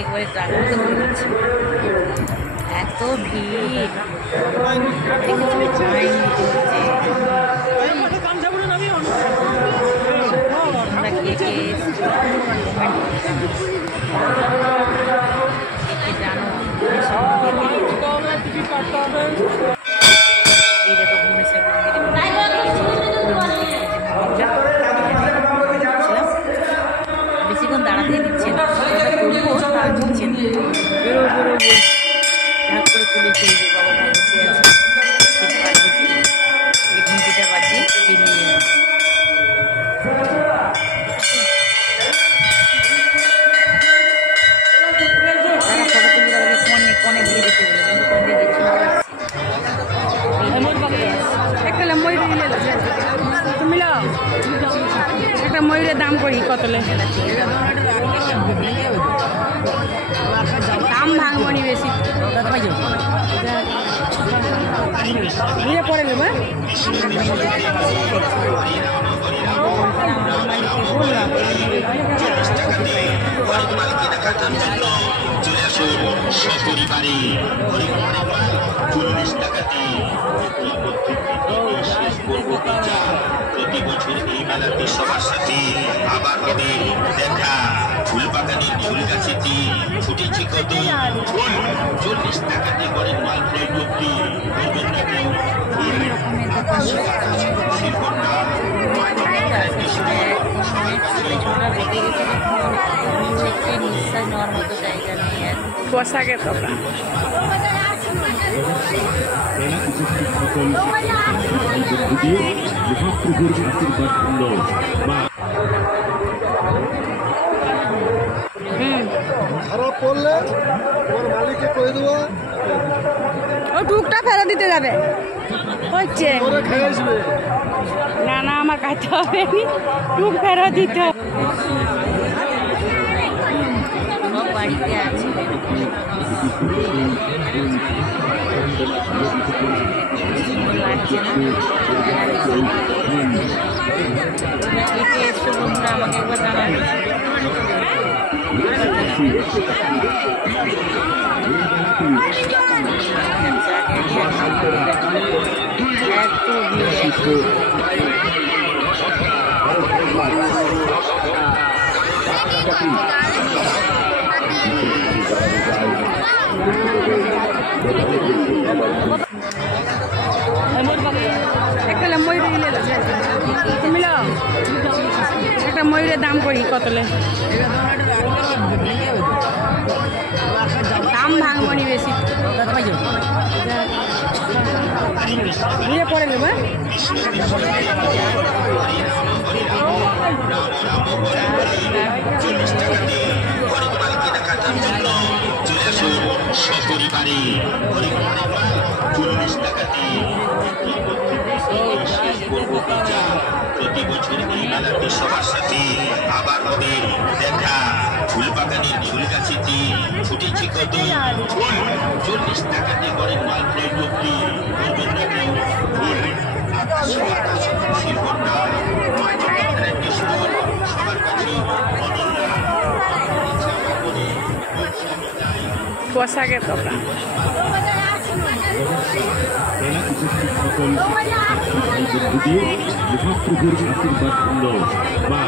একবারে ট্রাকের মধ্যে ঘুরছে, এত ভিড় আমরা কে কে জানো এইটা তো ভুবনেশ্বর বেশিক্ষণ দাঁড়াতে দিচ্ছে না, করবো তা দিচ্ছে না, বেরো বেরো হাত করে তুলে খেলবে। বাবা মা বসে আছে, শিব পার্বতী এই ঘুমটিটা বাজিয়ে বেরিয়ে এলাম। তারা ফটো তুলে তাদেরকে কনে দিয়ে যেতে বলে, কিন্তু কনে গেছি একটা ময়ূরের দাম করি কতলে? দাম ভাঙবনি বেশি পরে নেব। চলে আসুন সপরিবারে, 40 টাকাতে শেষ করবো বিচার। প্রতি বছর এই মেলাতে সবার সাথে আবার হবে দেখা। ফুল বাগানের ফুল গাছেতে ফুটেছে কত ফুল, 40 টাকাতে ঘরের মাল ক্রয় করতে করবেন না কেউ। পোশাকের দোকান খারাপ করলে ওর মালিককে কয়ে দেবো, ও টুকটা ফেরত দিতে যাবে হচ্ছে না। না আমার খাইতে হবে, টুক ফেরত দিতে হবে। বাড়িতে আছে লাগছে না, কে এসছো বন্ধুরা আমাকে একবার জানাবে। একটা ময়ূরের দাম করি কতলে? এবার কৃষ্ণ কৃষ্ণ হরে হরে রাম রাম হরে হরে 40 টাকা দিয়ে হরিপালকে দেখাটার জন্য চলে আসুন সপরিবারে হরিপাল 40 টাকা দিয়ে শেষ করবো পূজা প্রতি বছর এই মেলাতে সবার সাথে আবার হবে দেখা ফুলবাগানের ঝুলগাছিতে ফুটেছে কত ফুল 40 টাকা দিয়ে ঘরের মাল ক্রয় করতে করবেন না কেউ ফুল আকাশ আকাশ খুশির ঘটনা সবার কাছে পোশাকে তোমরা মহাপ্রভুর আশীর্বাদ হল বা